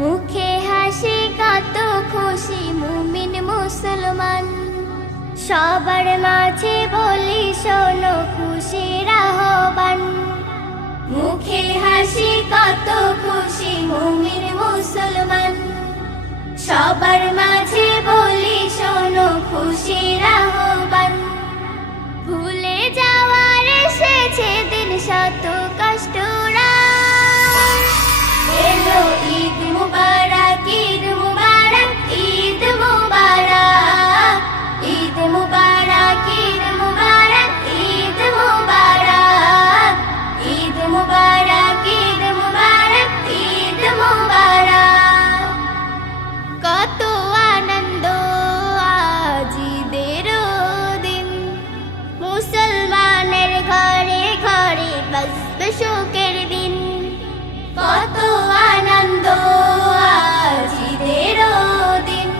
মুখে হাসি কত খুশি মুমিন মুসলমান, সবার মাঝে বলি শোনো খুশির আহ্বান। মুখে হাসি কত খুশি মুমিন মুসলমান, সবার মাঝে বলি শোনো খুশির আহ্বান। ভুলে যাওয়ার এসেছে দিন শত কষ্টরা, এলো ঈদ মুবারক, ঈদ মুবারক, ঈদ মুবারক, ঈদ মুবারক, ঈদ মুবারক, ঈদ মুবারক, ঈদ মুবারক, ঈদ মুবারক, ঈদ মুবারক। কত আনন্দ আজ ঈদের দিন, মুসলমানের ঘরে ঘরে বাজবে সুখের দিন। কত আনন্দ আজ ঈদের দিন,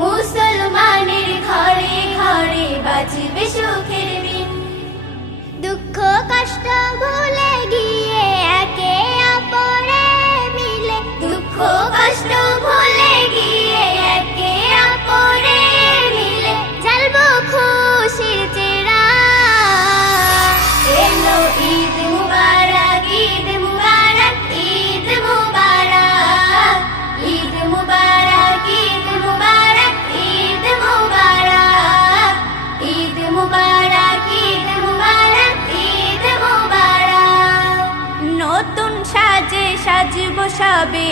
মুসলমানের ঘরে ঘরে বাজবে সুখের দিন। দুঃখ কষ্ট ভুলে গিয়ে একে অপরে মিলে, দুঃখ কষ্ট ভুলে গিয়ে একে অপরে মিলে জ্বালবো খুশির চেরা। এলো ঈদ মুবারক, ঈদ মুবারক, ঈদ মুবারক, ঈদ মুবারক, ঈদ মুবারক, ঈদ মুবারক, ঈদ মুবারক, ঈদ মুবারক, ঈদ মুবারক। নতুন সাজে সাজবো সবে